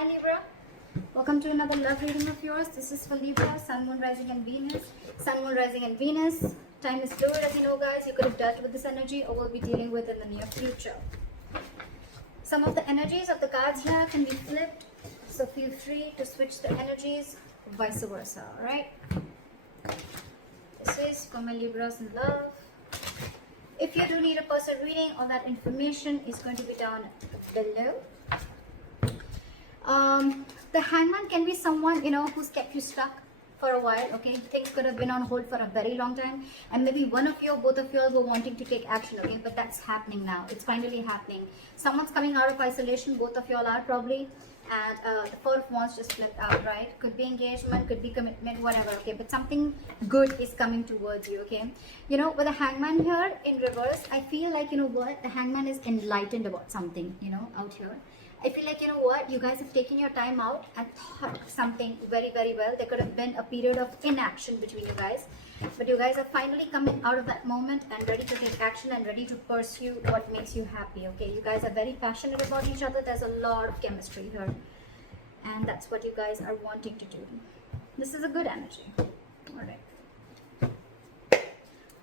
Hi Libra, welcome to another love reading of yours. This is for Libra, Sun, Moon, Rising and Venus. Sun, Moon, Rising and Venus. Time is fluid, as you know guys. You could have dealt with this energy or will be dealing with in the near future. Some of the energies of the cards here can be flipped, so feel free to switch the energies, vice versa, alright? This is for my Libras in love. If you do need a personal reading, all that information is going to be down below. The Hangman can be someone, who's kept you stuck for a while, okay? Things could have been on hold for a very long time, and maybe one of you or both of you all were wanting to take action, okay? But that's happening now. It's finally happening. Someone's coming out of isolation, both of you all are probably, and the Four of Wands just flipped out, right? Could be engagement, could be commitment, whatever, okay? But something good is coming towards you, okay? With the Hangman here in reverse, I feel like, the Hangman is enlightened about something, out here. I feel like, you guys have taken your time out and thought something very, very well. There could have been a period of inaction between you guys, but you guys are finally coming out of that moment and ready to take action and ready to pursue what makes you happy, okay? You guys are very passionate about each other. There's a lot of chemistry here, and that's what you guys are wanting to do. This is a good energy. All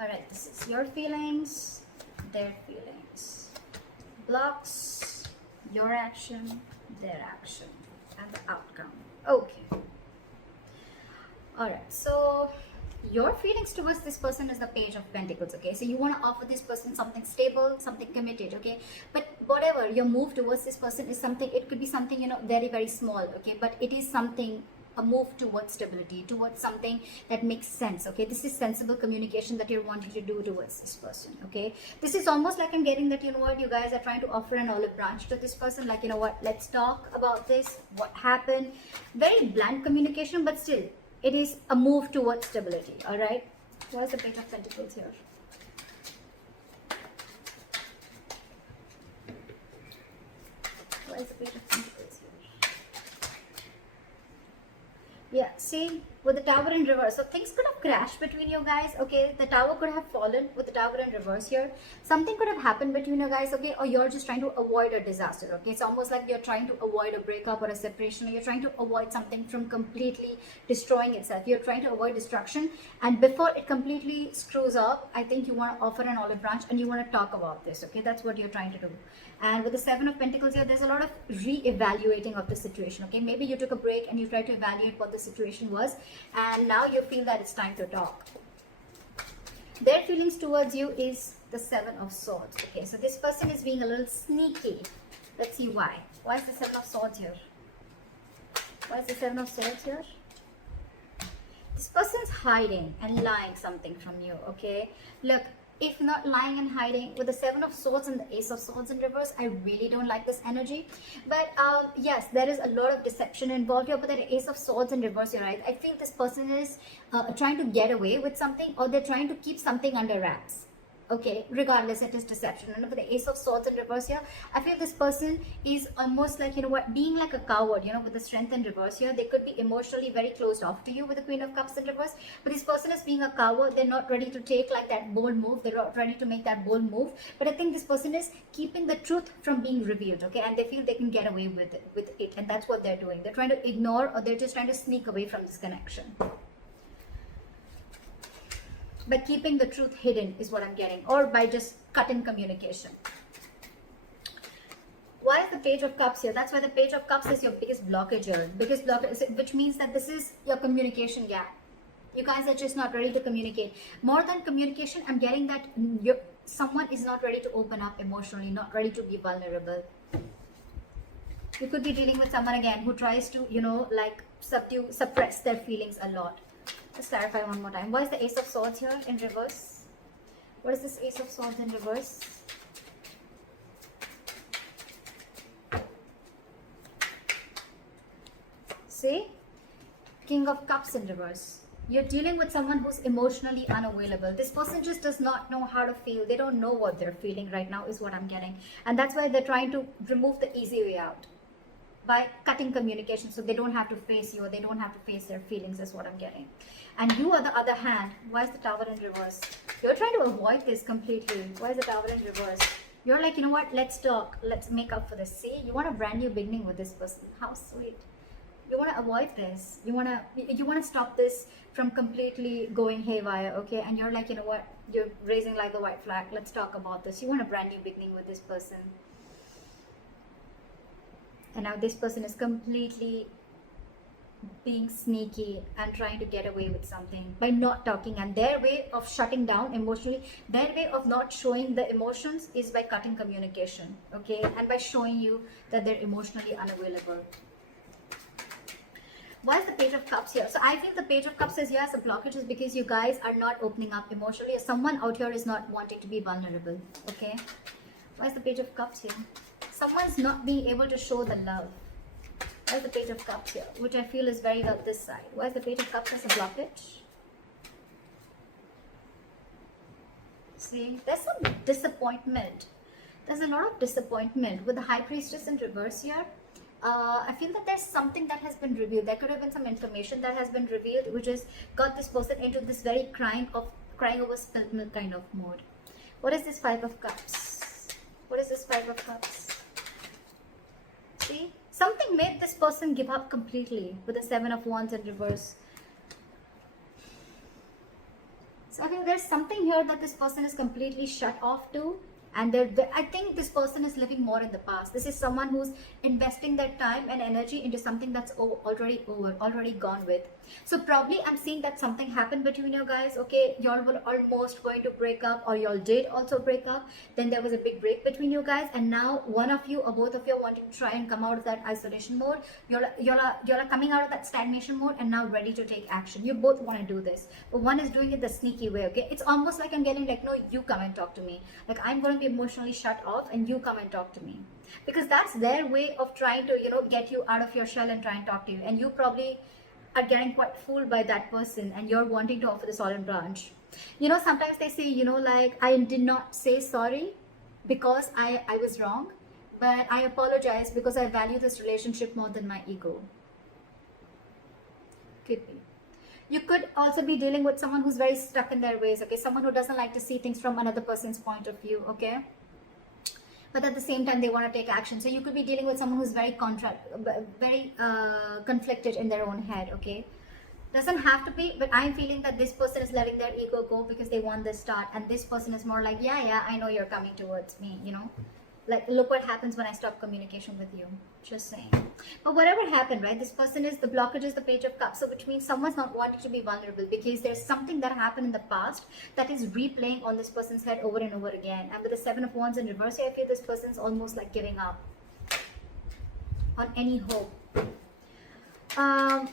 right, this is your feelings, their feelings. Blocks, your action, their action, and the outcome. Okay. Alright, so your feelings towards this person is the Page of Pentacles, okay? So you want to offer this person something stable, something committed, okay? But whatever your move towards this person is something, it could be something, very, very small, okay? But it is something, a move towards stability, towards something that makes sense, okay? This is sensible communication that you're wanting to do towards this person, okay? This is almost like I'm getting that, you guys are trying to offer an olive branch to this person, like, let's talk about this, what happened. Very blunt communication, but still, it is a move towards stability, all right? Where's the Page of Pentacles here? Where's the Page of Pentacles here? Yeah, see, with the Tower in reverse, so things could have crashed between you guys, okay? The Tower could have fallen with the Tower in reverse here. Something could have happened between you guys, okay? Or you're just trying to avoid a disaster, okay? It's almost like you're trying to avoid a breakup or a separation, or you're trying to avoid something from completely destroying itself. You're trying to avoid destruction, and before it completely screws up, I think you want to offer an olive branch and you want to talk about this, okay? That's what you're trying to do. And with the Seven of Pentacles here, there's a lot of re-evaluating of the situation, okay? Maybe you took a break and you tried to evaluate what the situation was, and now you feel that it's time to talk. Their feelings towards you is the Seven of Swords, okay? So this person is being a little sneaky. Let's see why. Why is the Seven of Swords here? Why is the Seven of Swords here? This person's hiding and lying something from you, okay? Look, if not lying and hiding, with the Seven of Swords and the Ace of Swords in reverse, I really don't like this energy. But yes, there is a lot of deception involved here. But the Ace of Swords in reverse, you're right. I feel this person is trying to get away with something, or they're trying to keep something under wraps. Okay, regardless, it is deception. And with the Ace of Swords in reverse here, I feel this person is almost like, being like a coward, with the Strength in reverse here. They could be emotionally very closed off to you with the Queen of Cups in reverse. But this person is being a coward. They're not ready to take like that bold move. They're not ready to make that bold move. But I think this person is keeping the truth from being revealed, okay? And they feel they can get away with it. And that's what they're doing. They're trying to ignore, or they're just trying to sneak away from this connection. By keeping the truth hidden is what I'm getting, or by just cutting communication. Why is the Page of Cups here? That's why the Page of Cups is your biggest blockage here. Biggest blockage, which means that this is your communication gap. You guys are just not ready to communicate. More than communication, I'm getting that someone is not ready to open up emotionally, not ready to be vulnerable. You could be dealing with someone again who tries to, suppress their feelings a lot. Let's clarify one more time. Why is the Ace of Swords here in reverse? What is this Ace of Swords in reverse? See? King of Cups in reverse. You're dealing with someone who's emotionally unavailable. This person just does not know how to feel. They don't know what they're feeling right now is what I'm getting. And that's why they're trying to remove the easy way out by cutting communication, so they don't have to face you, or they don't have to face their feelings is what I'm getting. And you, on the other hand, why is the Tower in reverse? You're trying to avoid this completely. Why is the Tower in reverse? You're like, you know what, let's talk, let's make up for this. See, you want a brand new beginning with this person. How sweet. You want to avoid this. You want to stop this from completely going haywire, okay? And you're like, you know what, you're raising like a white flag. Let's talk about this. You want a brand new beginning with this person. And now this person is completely being sneaky and trying to get away with something by not talking, and their way of shutting down emotionally, their way of not showing the emotions is by cutting communication, okay, and by showing you that they're emotionally unavailable. Why is the Page of Cups here? So I think the Page of Cups is, yes, a blockage is because you guys are not opening up emotionally. Someone out here is not wanting to be vulnerable, okay? Why is the Page of Cups here? Someone's not being able to show the love. Why is the Page of Cups here? Which I feel is very up this side. Why is the Page of Cups as a blockage? See, there's some disappointment. There's a lot of disappointment with the High Priestess in reverse here. I feel that there's something that has been revealed. There could have been some information that has been revealed, which has got this person into this very crying over spilled milk kind of mode. What is this Five of Cups? What is this Five of Cups? See, something made this person give up completely with the Seven of Wands in reverse. So I think there's something here that this person is completely shut off to. And I think this person is living more in the past. This is someone who's investing their time and energy into something that's already over, already gone with. So probably I'm seeing that something happened between you guys. Okay, y'all were almost going to break up, or y'all did also break up. Then there was a big break between you guys, and now one of you or both of you are wanting to try and come out of that isolation mode. Y'all are coming out of that stagnation mode and now ready to take action. You both want to do this, but one is doing it the sneaky way. Okay, it's almost like I'm getting like, no, you come and talk to me. Like I'm going to be emotionally shut off and you come and talk to me, because that's their way of trying to, you know, get you out of your shell and try and talk to you. And you probably are getting quite fooled by that person, and you're wanting to offer this olive branch. You know, sometimes they say, you know, like, I did not say sorry because I was wrong, but I apologize because I value this relationship more than my ego. Could be. You could also be dealing with someone who's very stuck in their ways, okay? Someone who doesn't like to see things from another person's point of view, okay? But at the same time, they want to take action. So you could be dealing with someone who's very conflicted in their own head, okay? Doesn't have to be, but I'm feeling that this person is letting their ego go because they want this start. And this person is more like, yeah, I know you're coming towards me, you know? Like, look what happens when I stop communication with you. Just saying. But whatever happened, right? This person is, the blockage is the Page of Cups. So which means someone's not wanting to be vulnerable because there's something that happened in the past that is replaying on this person's head over and over again. And with the Seven of Wands in reverse, I feel this person's almost like giving up on any hope.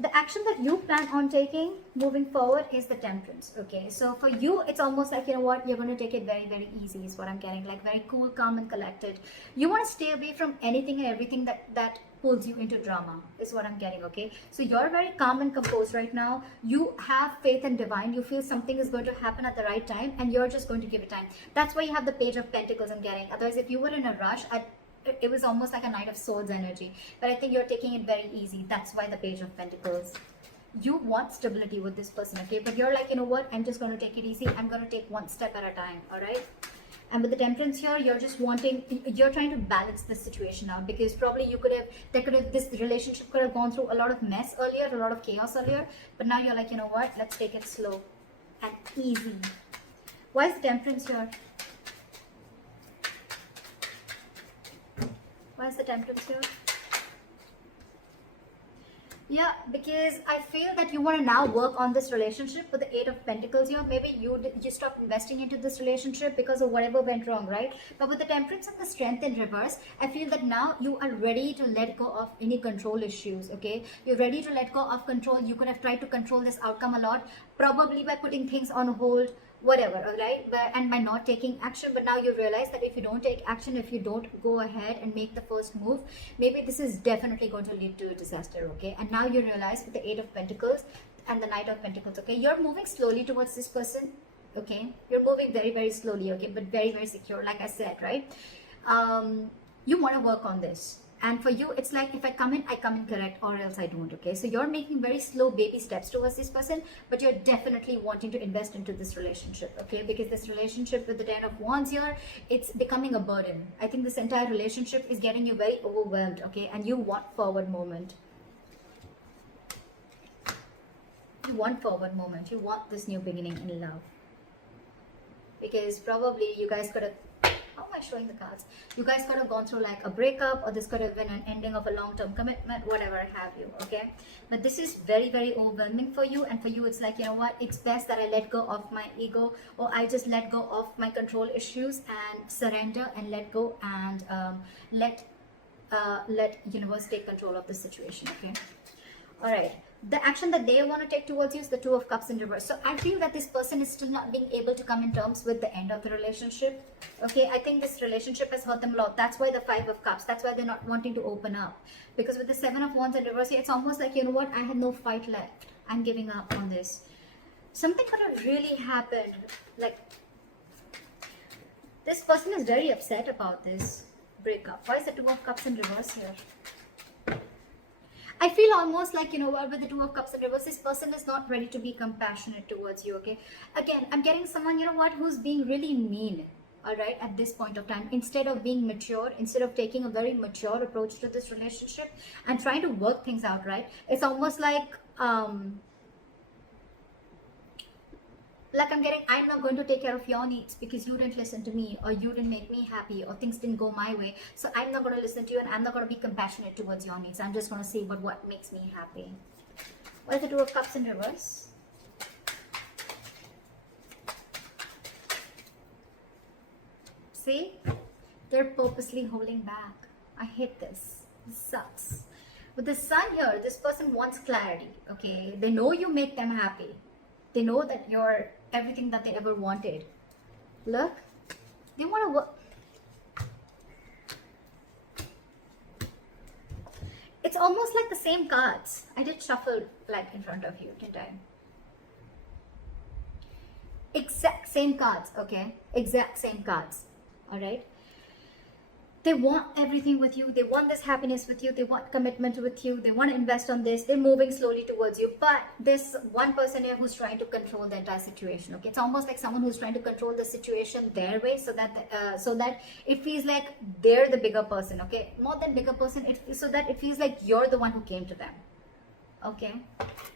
The action that you plan on taking moving forward is the Temperance. Okay, so for you, it's almost like, you know what, you're going to take it very, very easy is what I'm getting. Like very cool, calm and collected. You want to stay away from anything and everything that pulls you into drama is what I'm getting. Okay, so you're very calm and composed right now. You have faith in divine. You feel something is going to happen at the right time, and you're just going to give it time. That's why you have the Page of Pentacles I'm getting. Otherwise, if you were in a rush, it was almost like a Knight of Swords energy. But I think you're taking it very easy. That's why the Page of Pentacles. You want stability with this person, okay? But you're like, you know what? I'm just going to take it easy. I'm going to take one step at a time, all right? And with the Temperance here, you're just wanting, you're trying to balance this situation out, because probably this relationship could have gone through a lot of mess earlier, a lot of chaos earlier. But now you're like, you know what? Let's take it slow and easy. Why is the Temperance here? Why is the Temperance here? Yeah, because I feel that you want to now work on this relationship with the Eight of Pentacles here. Maybe you stopped investing into this relationship because of whatever went wrong, right? But with the Temperance and the Strength in reverse, I feel that now you are ready to let go of any control issues, okay? You're ready to let go of control. You could have tried to control this outcome a lot, probably by putting things on hold, whatever, all right, and by not taking action. But now you realize that if you don't take action, if you don't go ahead and make the first move, maybe this is definitely going to lead to a disaster, okay? And now you realize with the Eight of Pentacles and the Knight of Pentacles, okay, you're moving slowly towards this person, okay? You're moving very, very slowly, okay, but very, very secure, like I said, right? You want to work on this. And for you, it's like, if I come in correct, or else I don't. Okay, so you're making very slow baby steps towards this person, but you're definitely wanting to invest into this relationship. Okay, because this relationship with the Ten of Wands here, it's becoming a burden. I think this entire relationship is getting you very overwhelmed. Okay, and you want forward movement. You want forward moment. You want this new beginning in love, because probably you guys could have, how am I showing the cards? You guys could have gone through like a breakup, or this could have been an ending of a long-term commitment, whatever have you. Okay, but this is very, very overwhelming for you. And for you, it's like, you know what, it's best that I let go of my ego, or I just let go of my control issues and surrender and let go, and let universe take control of the situation. Okay, all right. The action that they want to take towards you is the Two of Cups in reverse. So I feel that this person is still not being able to come in terms with the end of the relationship. Okay, I think this relationship has hurt them a lot. That's why the Five of Cups, that's why they're not wanting to open up. Because with the Seven of Wands in reverse, it's almost like, you know what, I have no fight left. I'm giving up on this. Something could have really happened. Like, this person is very upset about this breakup. Why is the Two of Cups in reverse here? I feel almost like, you know what, with the Two of Cups in reverse, this person is not ready to be compassionate towards you. Okay, again, I'm getting someone, you know what, who's being really mean, all right, at this point of time, instead of being mature, instead of taking a very mature approach to this relationship and trying to work things out, right? It's almost like I'm getting, I'm not going to take care of your needs because you didn't listen to me, or you didn't make me happy, or things didn't go my way. So I'm not going to listen to you, and I'm not going to be compassionate towards your needs. I'm just going to see what makes me happy. What is the Two of Cups in reverse? See? They're purposely holding back. I hate this. This sucks. With the Sun here, this person wants clarity. Okay? They know you make them happy. They know that you're everything that they ever wanted. Look, they want to work. It's almost like the same cards. I did shuffle like in front of you, didn't I? Exact same cards, okay? Exact same cards, all right? They want everything with you. They want this happiness with you. They want commitment with you. They want to invest on this. They're moving slowly towards you. But there's one person here who's trying to control the entire situation. Okay, it's almost like someone who's trying to control the situation their way, so that it feels like they're the bigger person. Okay, more than bigger person. So that it feels like you're the one who came to them. Okay,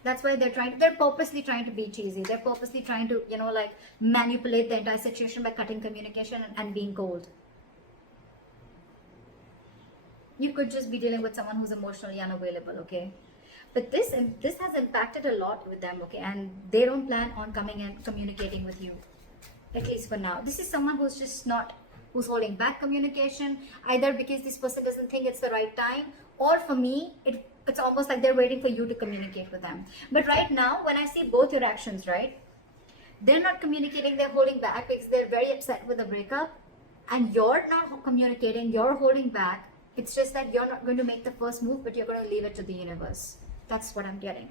that's why they're purposely trying to be cheesy. They're purposely trying to, you know, like manipulate the entire situation by cutting communication and being cold. You could just be dealing with someone who's emotionally unavailable, okay? But this has impacted a lot with them, okay? And they don't plan on coming and communicating with you, at least for now. This is someone who's just not, who's holding back communication, either because this person doesn't think it's the right time, or for me, it's almost like they're waiting for you to communicate with them. But right now, when I see both your actions, right? They're not communicating, they're holding back because they're very upset with the breakup, and you're not communicating, you're holding back. It's just that you're not going to make the first move, but you're going to leave it to the universe. That's what I'm getting.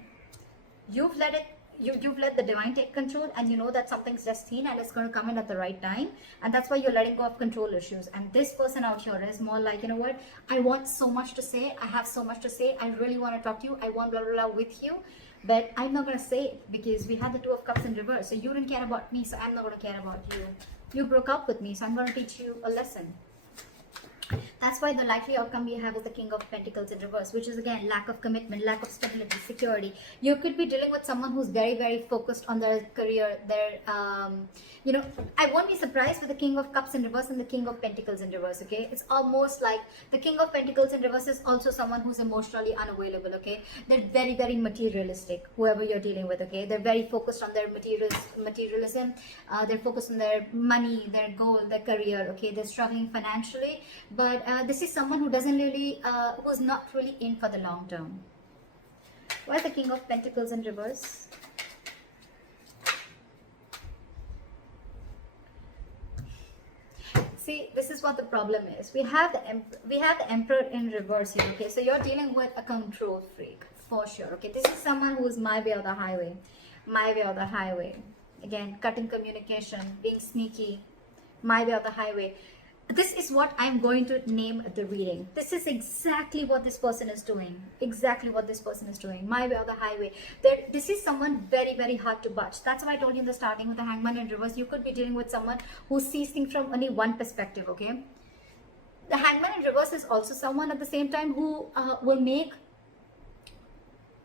You've let the divine take control, and you know that something's destined and it's going to come in at the right time. And that's why you're letting go of control issues. And this person out here is more like, you know what? I want so much to say. I have so much to say. I really want to talk to you. I want blah, blah, blah with you. But I'm not going to say it because we had the Two of Cups in reverse. So you didn't care about me, so I'm not going to care about you. You broke up with me, so I'm going to teach you a lesson. That's why the likely outcome we have is the King of Pentacles in reverse, which is again lack of commitment, lack of stability, security. You could be dealing with someone who's very, very focused on their career, their, you know, I won't be surprised with the King of Cups in reverse and the King of Pentacles in reverse, okay? It's almost like the King of Pentacles in reverse is also someone who's emotionally unavailable, okay? They're very, very materialistic, whoever you're dealing with, okay? They're very focused on their materialism. They're focused on their money, their goal, their career, okay? They're struggling financially, but this is someone who doesn't really, who's not really in for the long term. Why is the King of Pentacles in reverse? See, this is what the problem is. We have the Emperor in reverse here. Okay, so you're dealing with a control freak for sure. Okay, this is someone who is my way or the highway, my way or the highway. Again, cutting communication, being sneaky, my way or the highway. this is what I'm going to name the reading. This is exactly what this person is doing. Exactly what this person is doing. My way or the highway. This is someone very, very hard to budge. That's why I told you in the starting with the Hangman in reverse. You could be dealing with someone who sees things from only one perspective, okay? The Hangman in reverse is also someone at the same time who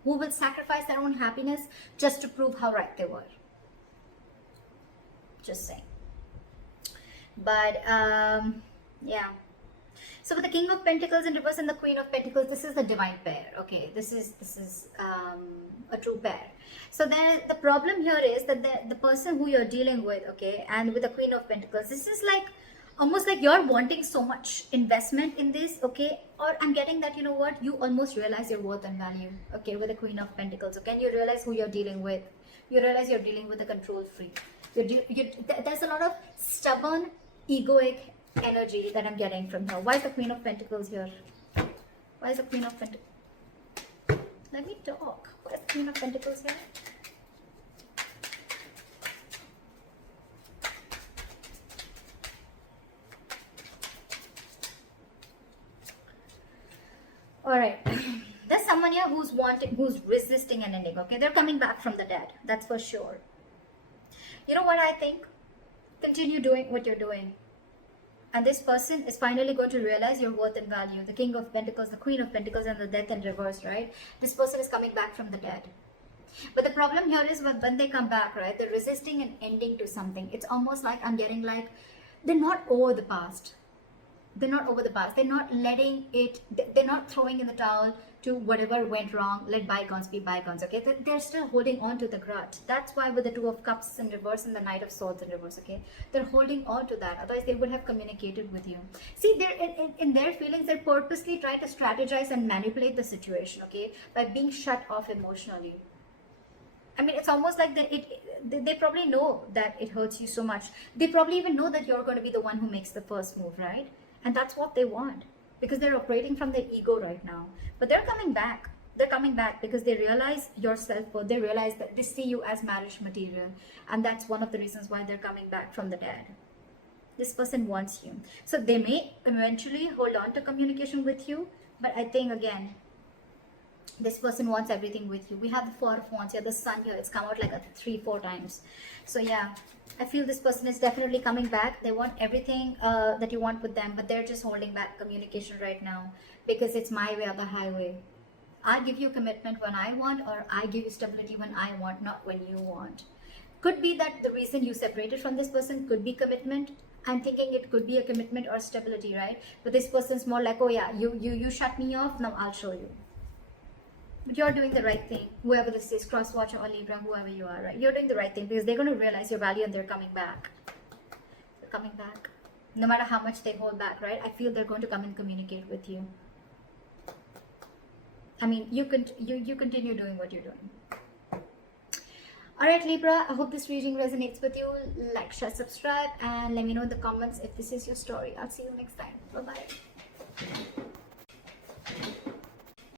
will sacrifice their own happiness just to prove how right they were. Just saying. But yeah, so with the King of Pentacles in reverse and the Queen of Pentacles, this is the divine pair. Okay, this is a true pair. So then the problem here is that the person who you're dealing with, okay, and with the Queen of Pentacles, this is like almost like you're wanting so much investment in this, okay? Or I'm getting that, you know what, you almost realize your worth and value, okay, with the Queen of Pentacles, okay? And you realize who you're dealing with. You realize you're dealing with a control freak. There's a lot of stubborn, egoic energy that I'm getting from her. Why is the Queen of Pentacles here? Why is the Queen of Pentacles? Let me talk. Why is the Queen of Pentacles here? Alright, there's someone here who's resisting an ending, okay? They're coming back from the dead, that's for sure. You know what I think? Continue doing what you're doing. And this person is finally going to realize your worth and value. The King of Pentacles, the Queen of Pentacles, and the Death in reverse, right? This person is coming back from the dead. But the problem here is when they come back, right? They're resisting an ending to something. It's almost like I'm getting like, they're not over the past. They're not over the past. They're not letting it, they're not throwing in the towel to whatever went wrong. Let bygones be bygones, okay? They're still holding on to the grudge. That's why with the Two of Cups in reverse and the Knight of Swords in reverse, okay? They're holding on to that. Otherwise, they would have communicated with you. See, they're in their feelings, they're purposely trying to strategize and manipulate the situation, okay? By being shut off emotionally. I mean, it's almost like they probably know that it hurts you so much. They probably even know that you're going to be the one who makes the first move, right? And that's what they want, because they're operating from their ego right now. But they're coming back. They're coming back because they realize your self-worth. They realize that they see you as marriage material. And that's one of the reasons why they're coming back from the dead. This person wants you. So they may eventually hold on to communication with you. But I think, again, this person wants everything with you. We have the Four of Wands here, the Sun here. It's come out like 3-4 times. So yeah, I feel this person is definitely coming back. They want everything that you want with them, but they're just holding back communication right now because it's my way or the highway. I give you commitment when I want, or I give you stability when I want, not when you want. Could be that the reason you separated from this person could be commitment. I'm thinking it could be a commitment or stability, right? But this person's more like, oh yeah, you shut me off, now I'll show you. But you're doing the right thing, whoever this is, cross watcher or Libra, whoever you are, right? You're doing the right thing because they're going to realize your value and they're coming back. They're coming back. No matter how much they hold back, right? I feel they're going to come and communicate with you. I mean, you continue doing what you're doing. Alright, Libra, I hope this reading resonates with you. Like, share, subscribe, and let me know in the comments if this is your story. I'll see you next time. Bye-bye.